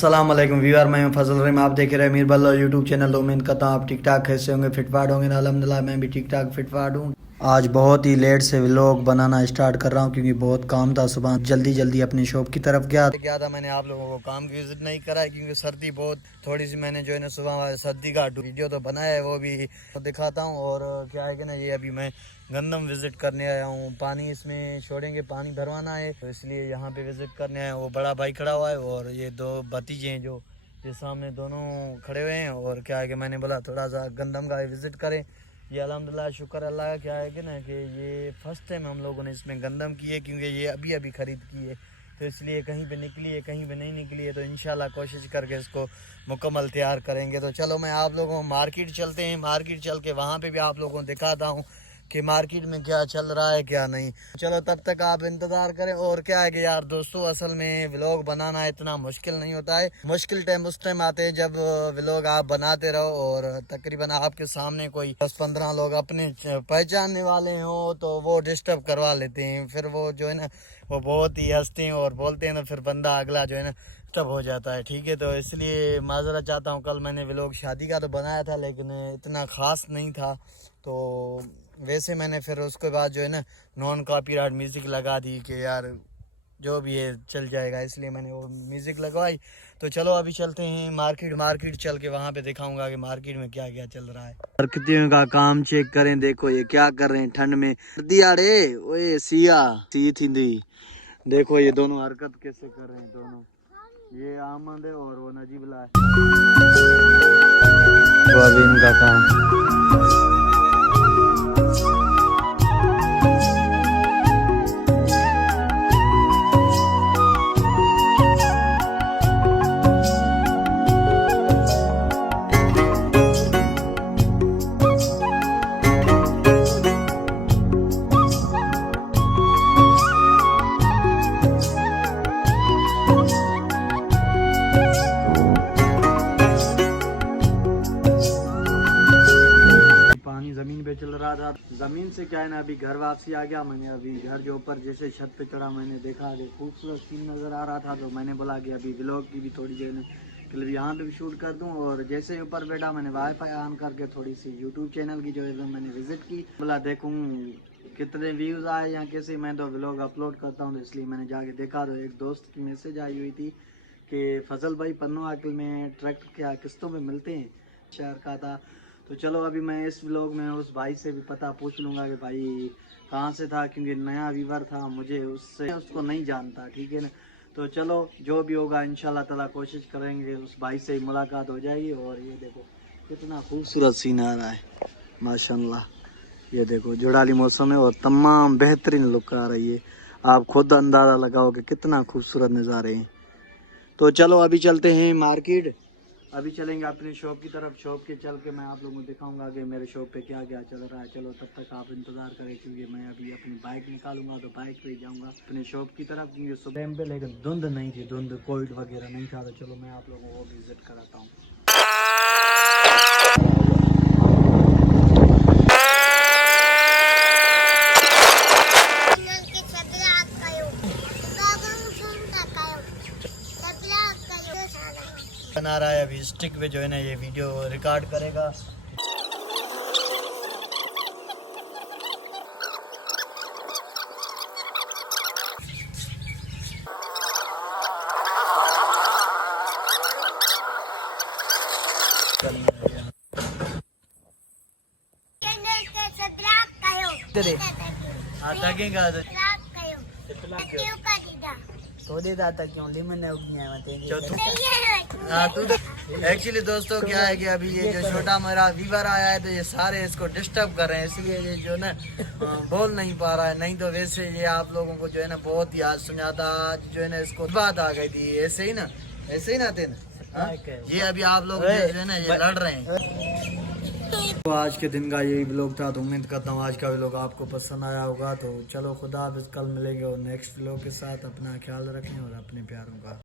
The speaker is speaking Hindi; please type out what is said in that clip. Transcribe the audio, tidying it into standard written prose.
अस्सलाम वालेकुम व्यूअर, मैं हूं फजल रहीम। आप देख रहे हैं मीर बल्ला यूट्यूब चैनल। तो उम्मीद करता हूं आप ठीक ठाक कैसे होंगे, फिटफाट होंगे। अल्हम्दुलिल्लाह मैं भी ठीक ठाक फिटफाट हूं। आज बहुत ही लेट से व्लॉग बनाना स्टार्ट कर रहा हूं क्योंकि बहुत काम था। सुबह जल्दी जल्दी अपनी शॉप की तरफ गया था। मैंने आप लोगों को काम की विजिट नहीं करा है क्योंकि सर्दी बहुत थोड़ी सी, मैंने जो है ना सुबह सर्दी का वीडियो तो बनाया है, वो भी दिखाता हूँ। और क्या है कि ना, ये अभी मैं गंदम विजिट करने आया हूँ। पानी इसमें छोड़ेंगे, पानी भरवाना है, तो इसलिए यहाँ पे विजिट करने आया हूँ। वो बड़ा भाई खड़ा हुआ है और ये दो भतीजे हैं जो ये सामने दोनों खड़े हुए हैं। और क्या है कि मैंने बोला थोड़ा सा गंदम का विजिट करें। ये अल्हम्दुलिल्लाह शुक्र अल्लाह का, क्या है कि ना कि ये फर्स्ट टाइम हम लोगों ने इसमें गंदम की है क्योंकि ये अभी अभी ख़रीद की है, तो इसलिए कहीं पे निकली है कहीं पे नहीं निकली है। तो इंशाल्लाह कोशिश करके इसको मुकम्मल तैयार करेंगे। तो चलो मैं आप लोगों को मार्केट चलते हैं, मार्केट चल के वहाँ पे भी आप लोगों को दिखाता हूँ कि मार्केट में क्या चल रहा है क्या नहीं। चलो तब तक आप इंतज़ार करें। और क्या है कि यार दोस्तों, असल में व्लॉग बनाना इतना मुश्किल नहीं होता है। मुश्किल टाइम उस टाइम आते हैं जब व्लॉग आप बनाते रहो और तकरीबन आपके सामने कोई 10-15 लोग अपने पहचानने वाले हो तो वो डिस्टर्ब करवा लेते हैं। फिर वो जो है ना वो बहुत ही हंसते हैं और बोलते हैं, तो फिर बंदा अगला जो है ना तब हो जाता है। ठीक है, तो इसलिए माजरा चाहता हूँ। कल मैंने व्लॉग शादी का तो बनाया था लेकिन इतना ख़ास नहीं था, तो वैसे मैंने फिर उसके बाद जो है ना नॉन कॉपीराइट म्यूज़िक लगा दी कि यार जो भी है चल जाएगा, इसलिए मैंने वो म्यूज़िक लगवाई। तो चलो अभी चलते हैं मार्केट। मार्केट चल के वहाँ पे दिखाऊंगा कि मार्केट में क्या क्या चल रहा है। मार्केटिंग का काम चेक करें। देखो ये क्या कर रहे हैं ठंड में। दियाड़े ओए सिया सी थी। देखो ये दोनों हरकत कैसे कर रहे हैं दोनों। ये आमद है और वो नजीबला है। तो अभी इनका काम जमीन पे चल रहा था। जमीन से क्या है ना, अभी घर वापसी आ गया। मैंने अभी घर जो ऊपर जैसे छत पे चढ़ा, मैंने देखा कि खूबसूरत सीन नज़र आ रहा था, तो मैंने बोला कि अभी व्लॉग की भी थोड़ी जो है ना क्लिप यहाँ पे भी शूट कर दूँ। और जैसे ऊपर बैठा मैंने वाईफाई ऑन करके थोड़ी सी यूट्यूब चैनल की जो है मैंने विजिट की। बोला देखूँ कितने व्यूज़ आए या कैसे। मैं तो व्लॉग अपलोड करता हूँ, तो इसलिए मैंने जाके देखा तो एक दोस्त की मैसेज आई हुई थी कि फजल भाई पन्नू आकिल में ट्रैक्टर क्या किस्तों में मिलते हैं, शहर का था। तो चलो अभी मैं इस व्लॉग में उस भाई से भी पता पूछ लूँगा कि भाई कहाँ से था, क्योंकि नया व्यूवर था, मुझे उसको नहीं जानता। ठीक है ना, तो चलो जो भी होगा इंशाल्लाह ताला कोशिश करेंगे उस भाई से ही मुलाकात हो जाएगी। और ये देखो कितना खूबसूरत सीन आ रहा है माशाल्लाह। ये देखो जुड़ाली मौसम है और तमाम बेहतरीन लुक आ रही है। आप खुद अंदाज़ा लगाओ कि कितना खूबसूरत नज़ारे हैं। तो चलो अभी चलते हैं मार्केट। अभी चलेंगे अपनी शॉप की तरफ। शॉप के चल के मैं आप लोगों को दिखाऊंगा कि मेरे शॉप पे क्या क्या चल रहा है। चलो तब तक आप इंतज़ार करें क्योंकि मैं अभी अपनी बाइक निकालूंगा तो बाइक पे जाऊंगा अपनी शॉप की तरफ क्योंकि सुबह टाइम पे लेकिन धुंध नहीं थी, धुंध कोल्ड वगैरह नहीं था। तो चलो मैं आप लोगों को विजिट कराता हूँ। बना रहा है अभी स्टिक पे जो है ना ये वीडियो रिकॉर्ड करेगा। एक्चुअली दोस्तों क्या है कि अभी ये जो छोटा मेरा व्यूवर आया है तो ये सारे इसको डिस्टर्ब कर रहे हैं, इसलिए ये जो ना बोल नहीं पा रहा है। नहीं तो वैसे ये आप लोगों को जो है ना बहुत ही आज सुनाता। आज जो है ना इसको बात आ गई थी, ऐसे ही ना थे ना। ये अभी आप लोग जो है ना ये लड़ रहे हैं। तो आज के दिन का यही व्लॉग था। तो उम्मीद करता हूँ आज का व्लॉग आपको पसंद आया होगा। तो चलो खुदा हाफिज़, कल मिलेंगे और नेक्स्ट व्लॉग के साथ। अपना ख्याल रखें और अपने प्यारों का